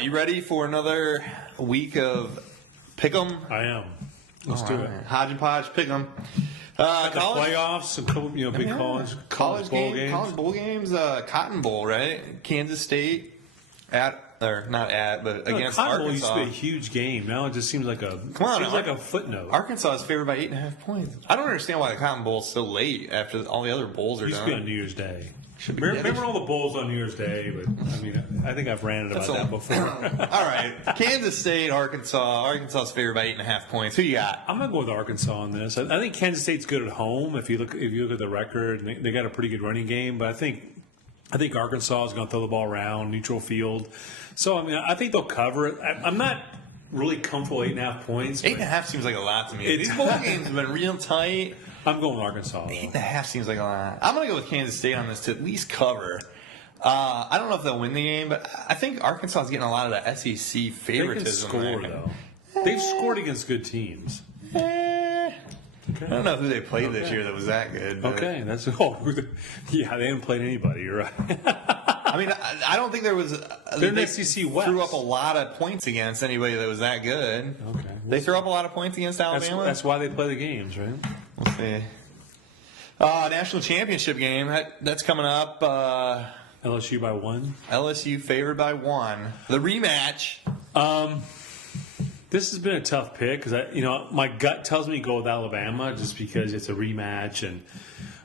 right, you ready for another week of Pick'em? I am. Let's do it. Hodge and Podge, Pick'em. The playoffs, a couple, big college bowl games. College bowl games, Cotton Bowl, right? Kansas State against Cotton Bowl Arkansas. used to be a huge game. Now it just seems like a footnote. Arkansas is favored by 8.5 points. I don't understand why the Cotton Bowl is so late after all the other bowls are It used done. to be on New Year's Day. Remember all the bowls on New Year's Day? But I think I've ranted about that before. All right, Kansas State, Arkansas. Arkansas is favored by 8.5 points. Who you got? I'm gonna go with Arkansas on this. I think Kansas State's good at home. If you look at the record, they got a pretty good running game. But I think Arkansas is going to throw the ball around neutral field. So I think they'll cover it. I'm not really comfortable 8.5 points. 8.5 seems like a lot to me. These bowl games have been real tight. I'm going with Arkansas. 8.5 seems like a lot. I'm going to go with Kansas State on this to at least cover. I don't know if they'll win the game, but I think Arkansas is getting a lot of the SEC favoritism. They can score, though. They've scored against good teams. Okay. I don't know who they played this year that was that good. But. Okay, they haven't played anybody. You're right. I don't think there was. They're in the SEC West. Threw up a lot of points against anybody that was that good. Okay, they threw up a lot of points against Alabama. That's why they play the games, right? We'll see. National championship game that's coming up. LSU by 1. LSU favored by 1. The rematch. This has been a tough pick because my gut tells me to go with Alabama just because it's a rematch,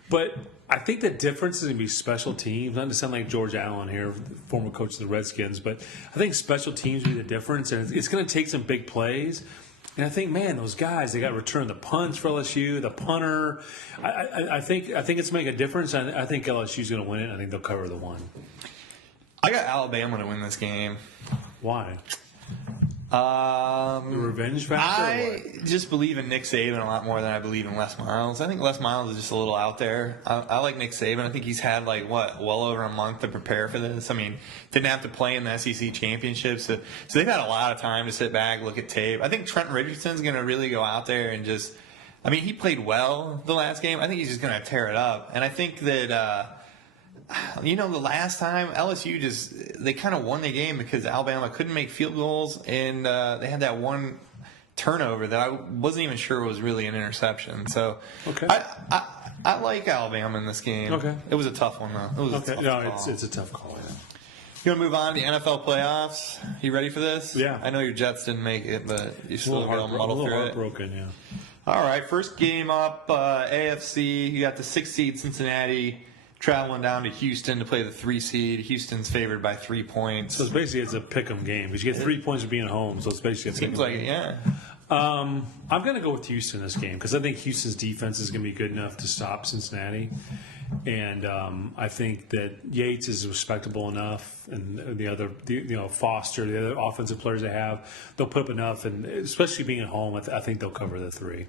but I think the difference is going to be special teams. Not to sound like George Allen here, former coach of the Redskins, but I think special teams will be the difference, and it's going to take some big plays. And I think, man, those guys, they got to return the punts for LSU, the punter. I think it's making a difference. I think LSU's going to win it. I think they'll cover the 1. I got Alabama to win this game. Why? The revenge factor? I just believe in Nick Saban a lot more than I believe in Les Miles. I think Les Miles is just a little out there. I like Nick Saban. I think he's had well over a month to prepare for this. Didn't have to play in the SEC championship, so they've had a lot of time to sit back, look at tape. I think Trent Richardson's going to really go out there and just. He played well the last game. I think he's just going to tear it up, and I think that. The last time LSU they kind of won the game because Alabama couldn't make field goals, and they had that one turnover that I wasn't even sure was really an interception. So okay. I like Alabama in this game. Okay. It was a tough one though. It was a tough call. It's a tough call. Yeah. You want to move on to the NFL playoffs? You ready for this? Yeah. I know your Jets didn't make it, but you still got to muddle through it. Heartbroken, yeah. All right, first game up, AFC. You got the 6th seed Cincinnati traveling down to Houston to play the 3 seed. Houston's favored by 3 points. So it's a pick'em game because you get 3 points for being home. So it's basically a pick'em seems like game. It, yeah. I'm going to go with Houston this game because I think Houston's defense is going to be good enough to stop Cincinnati, and I think that Yates is respectable enough, and the other, Foster, the other offensive players they have, they'll put up enough, and especially being at home, I think they'll cover the 3.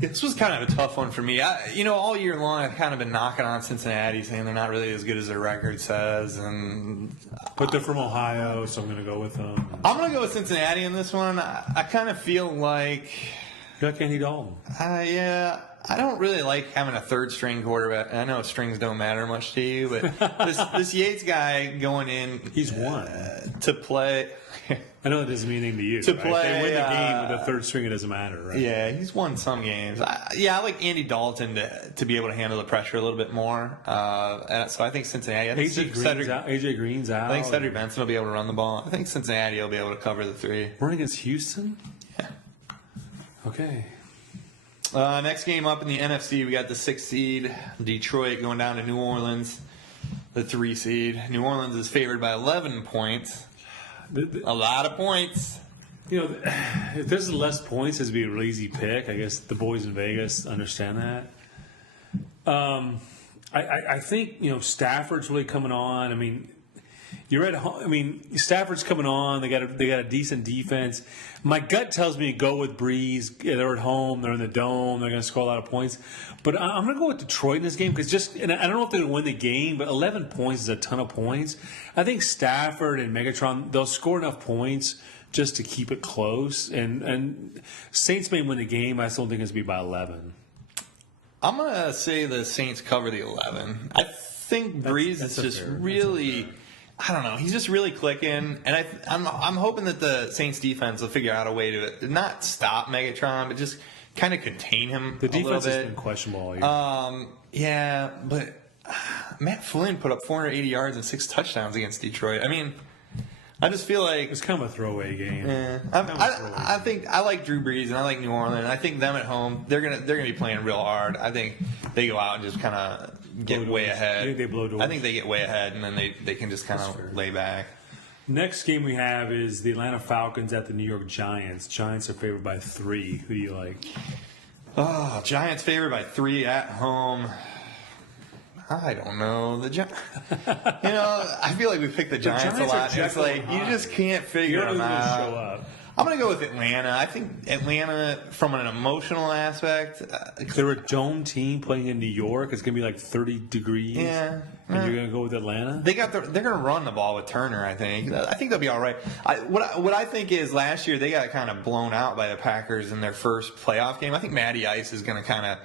This was kind of a tough one for me. All year long, I've kind of been knocking on Cincinnati, saying they're not really as good as their record says. But they're from Ohio, so I'm going to go with them. I'm going to go with Cincinnati in this one. I kind of feel like... You got Andy Dalton. Yeah. I don't really like having a third-string quarterback. I know strings don't matter much to you, but this Yates guy going in... He's won. To play... I know that doesn't mean anything to you. To right? play, they win the game with the third string, it doesn't matter, right? Yeah, he's won some games. I like Andy Dalton to be able to handle the pressure a little bit more. So I think Cincinnati. AJ Green's out. I think Cedric Benson will be able to run the ball. I think Cincinnati will be able to cover the 3. We're against Houston? Yeah. Okay. Next game up in the NFC, we got the 6th seed, Detroit, going down to New Orleans, the 3 seed. New Orleans is favored by 11 points. A lot of points. If there's less points, it'd be a really easy pick. I guess the boys in Vegas understand that. I think Stafford's really coming on. You're at home. Stafford's coming on. They got a decent defense. My gut tells me to go with Breeze. Yeah, they're at home. They're in the dome. They're going to score a lot of points. But I'm going to go with Detroit in this game and I don't know if they're going to win the game, but 11 points is a ton of points. I think Stafford and Megatron, they'll score enough points just to keep it close. And Saints may win the game. I still think it's going to be by 11. I'm going to say the Saints cover the 11. I think Breeze is just really I don't know. He's just really clicking, and I'm hoping that the Saints defense will figure out a way to not stop Megatron, but just kind of contain him The a little defense bit. has been questionable all year. Yeah, but Matt Flynn put up 480 yards and 6 touchdowns against Detroit. I mean, I just feel like It's kind of a throwaway game. I think I like Drew Brees and I like New Orleans. I think them at home they're gonna be playing real hard. I think they go out and just kind of get Blow way doors. ahead. You think they blow doors? I think they get way ahead and then they can just kind of lay back. Next game we have is the Atlanta Falcons at the New York Giants. Giants are favored by 3. Who do you like? Oh, Giants favored by 3 at home. I don't know. I feel like we picked the Giants a Giants are lot. It's Jekyll like and you Hyde. just can't figure You don't them know who's going to out. show up. I'm going to go with Atlanta. I think Atlanta, from an emotional aspect, They're a dome team playing in New York. It's going to be like 30 degrees. Yeah. And you're going to go with Atlanta? they're going to run the ball with Turner. I think they'll be all right. What I think is last year they got kind of blown out by the Packers in their first playoff game. I think Matty Ice is going to kind of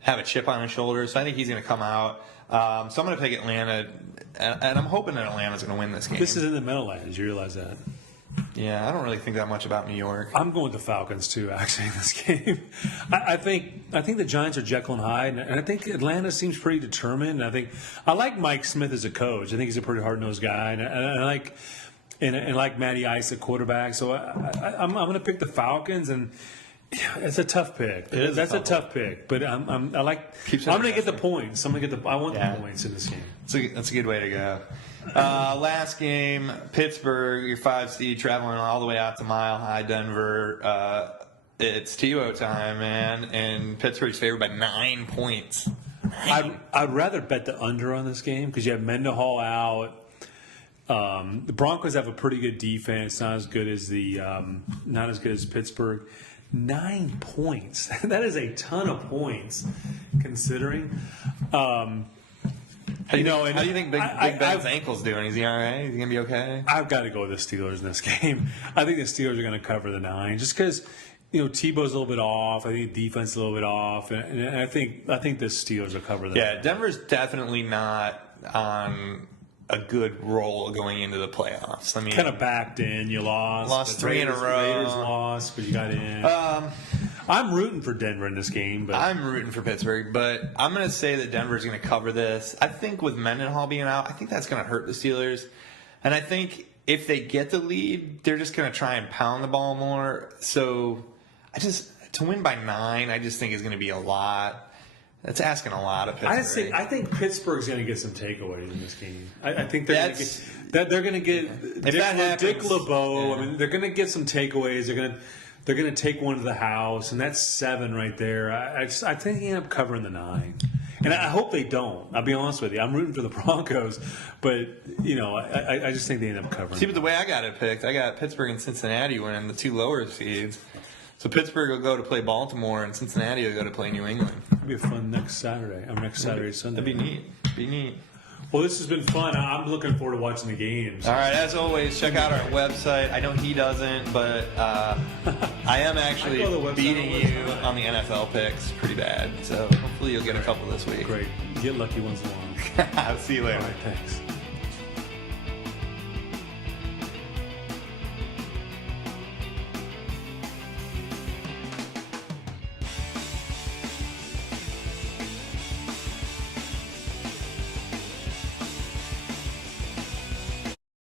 have a chip on his shoulder, so I think he's going to come out. So I'm going to pick Atlanta, and I'm hoping that Atlanta's going to win this game. This is in the Meadowlands. You realize that? Yeah, I don't really think that much about New York. I'm going with the Falcons too. Actually, in this game, I think the Giants are Jekyll and Hyde, and I think Atlanta seems pretty determined. I like Mike Smith as a coach. I think he's a pretty hard nosed guy, and I like Matty Ice at quarterback. So I'm going to pick the Falcons, and it's a tough pick. That's a tough pick, but I'm going to get the points. I want the points in this game. That's a good way to go. Last game, Pittsburgh, your 5 seed, traveling all the way out to Mile High Denver. It's TiVo time, man, and Pittsburgh's favored by 9 points. I'd rather bet the under on this game because you have Mendenhall out. The Broncos have a pretty good defense, not as good as Pittsburgh. 9 points. That is a ton of points, considering. How do you think Big Ben's ankle's doing? Is he all right? Is he going to be okay? I've got to go with the Steelers in this game. I think the Steelers are going to cover the 9 just because, Tebow's a little bit off. I think the defense is a little bit off. And I think the Steelers will cover the 9. Yeah, Denver's definitely not on a good roll going into the playoffs. I mean, kind of backed in. You lost. Lost The 3 in a row. Raiders lost, but you got in. I'm rooting for Denver in this game, but I'm rooting for Pittsburgh, but I'm going to say that Denver's going to cover this. I think with Mendenhall being out, I think that's going to hurt the Steelers. And I think if they get the lead, they're just going to try and pound the ball more. So to win by 9, I just think is going to be a lot. That's asking a lot of Pittsburgh. I think Pittsburgh's going to get some takeaways in this game. I think they're going to get Dick LeBeau. I mean, they're going to get some takeaways. They're going to take one to the house, and that's 7 right there. I think they end up covering the 9, and I hope they don't. I'll be honest with you. I'm rooting for the Broncos, but I just think they end up covering. See, but the way I got it picked, I got Pittsburgh and Cincinnati winning the 2 lower seeds. So Pittsburgh will go to play Baltimore, and Cincinnati will go to play New England. It'll be fun next Saturday. Sunday. That'd be neat. Well, this has been fun. I'm looking forward to watching the games. All right, as always, check out our website. I know he doesn't, but I am actually beating you on the NFL picks pretty bad. So hopefully you'll get a couple this week. Great. You get lucky once in a while. I'll see you later. All right, thanks.